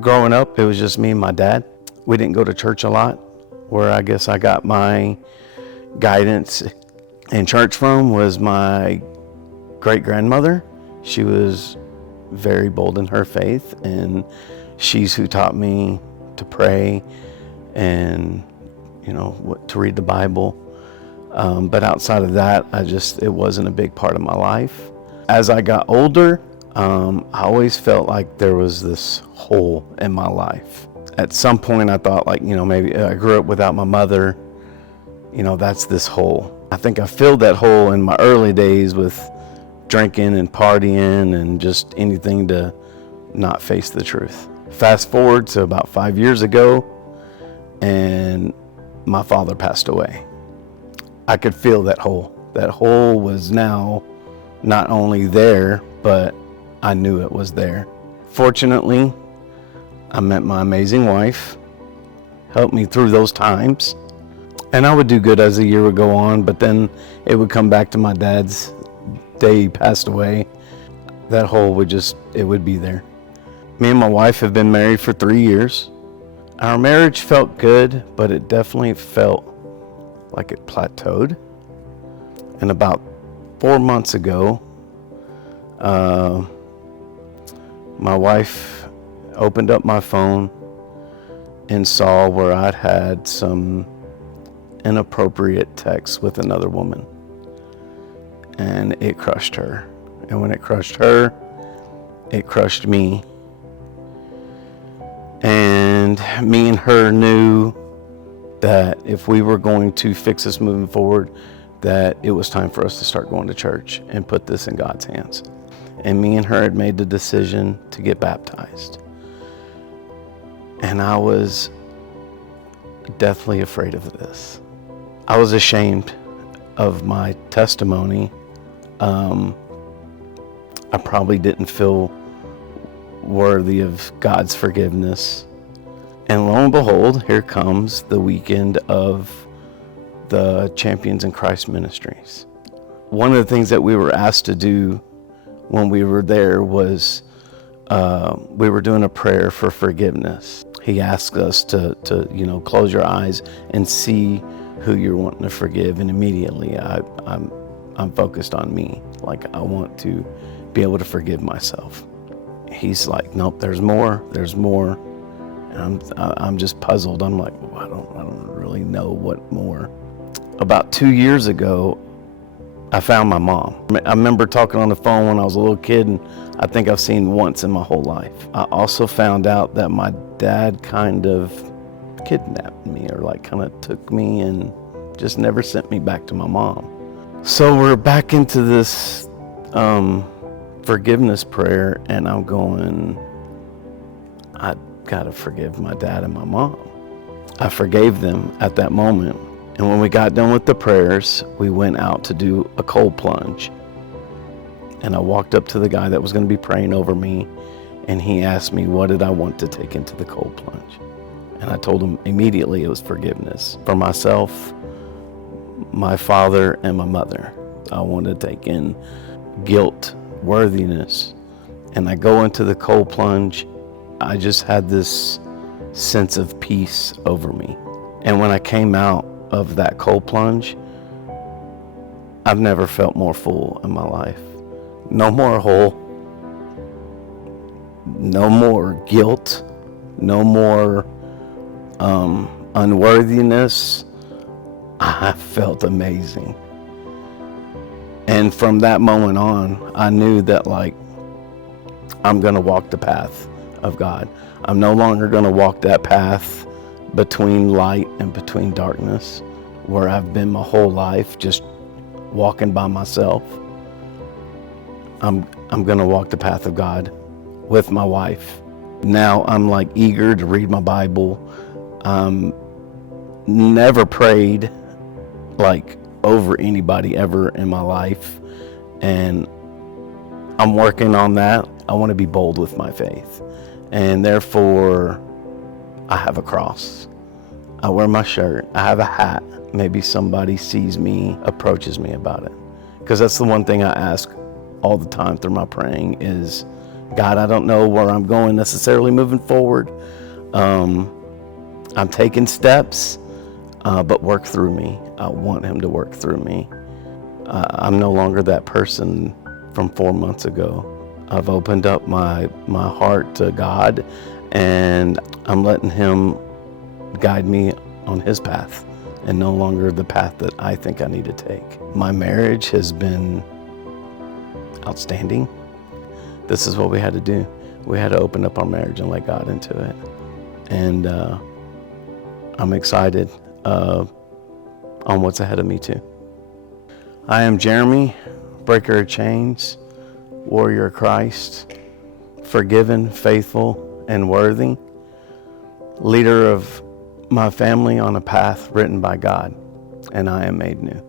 Growing up, it was just me and my dad. We didn't go to church a lot. Where I guess I got my guidance in church from was my great-grandmother. She was very bold in her faith, and she's who taught me to pray and, to read the Bible. But outside of that, it wasn't a big part of my life. As I got older, I always felt like there was this hole in my life. At some point I thought maybe I grew up without my mother, that's this hole. I think I filled that hole in my early days with drinking and partying and just anything to not face the truth. Fast forward to about 5 years ago, and my father passed away. I could feel that hole. That hole was now not only there, but I knew it was there. Fortunately, I met my amazing wife, helped me through those times, and I would do good as the year would go on, but then it would come back to my dad's day he passed away. That hole would be there. Me and my wife have been married for 3 years. Our marriage felt good, but it definitely felt like it plateaued. And about 4 months ago, my wife opened up my phone and saw where I'd had some inappropriate texts with another woman. And it crushed her. And when it crushed her, it crushed me. And me and her knew that if we were going to fix this moving forward, that it was time for us to start going to church and put this in God's hands. And me and her had made the decision to get baptized. And I was deathly afraid of this. I was ashamed of my testimony. I probably didn't feel worthy of God's forgiveness. And lo and behold, here comes the weekend of the Champions in Christ Ministries. One of the things that we were asked to do when we were there was we were doing a prayer for forgiveness. He asked us to close your eyes and see who you're wanting to forgive, and immediately I'm focused on me. Like, I want to be able to forgive myself. He's like, nope, there's more. And I'm just puzzled. I'm like, well, I don't really know what more. About 2 years ago, I found my mom. I remember talking on the phone when I was a little kid, and I think I've seen once in my whole life. I also found out that my dad kind of kidnapped me, or kind of took me and just never sent me back to my mom. So we're back into this forgiveness prayer, and I'm going, I gotta forgive my dad and my mom. I forgave them at that moment. And when we got done with the prayers, we went out to do a cold plunge. And I walked up to the guy that was going to be praying over me, and he asked me, what did I want to take into the cold plunge? And I told him immediately it was forgiveness for myself, my father, and my mother. I wanted to take in guilt, worthiness. And I go into the cold plunge. I just had this sense of peace over me. And when I came out of that cold plunge, I've never felt more full in my life. No more hole, no more guilt, no more unworthiness. I felt amazing. And from that moment on, I knew that I'm gonna walk the path of God. I'm no longer gonna walk that path between light and between darkness, where I've been my whole life just walking by myself. I'm gonna walk the path of God with my wife. Now I'm eager to read my Bible. Never prayed over anybody ever in my life, and I'm working on that. I want to be bold with my faith, and therefore I have a cross. I wear my shirt. I have a hat. Maybe somebody sees me, approaches me about it. Because that's the one thing I ask all the time through my praying is, God, I don't know where I'm going necessarily moving forward. I'm taking steps, but work through me. I want him to work through me. I'm no longer that person from 4 months ago. I've opened up my heart to God, and I'm letting him guide me on his path and no longer the path that I think I need to take. My marriage has been outstanding. This is what we had to do. We had to open up our marriage and let God into it. And I'm excited on what's ahead of me too. I am Jeremie, breaker of chains, warrior of Christ, forgiven, faithful, and worthy, leader of my family on a path written by God, and I am made new.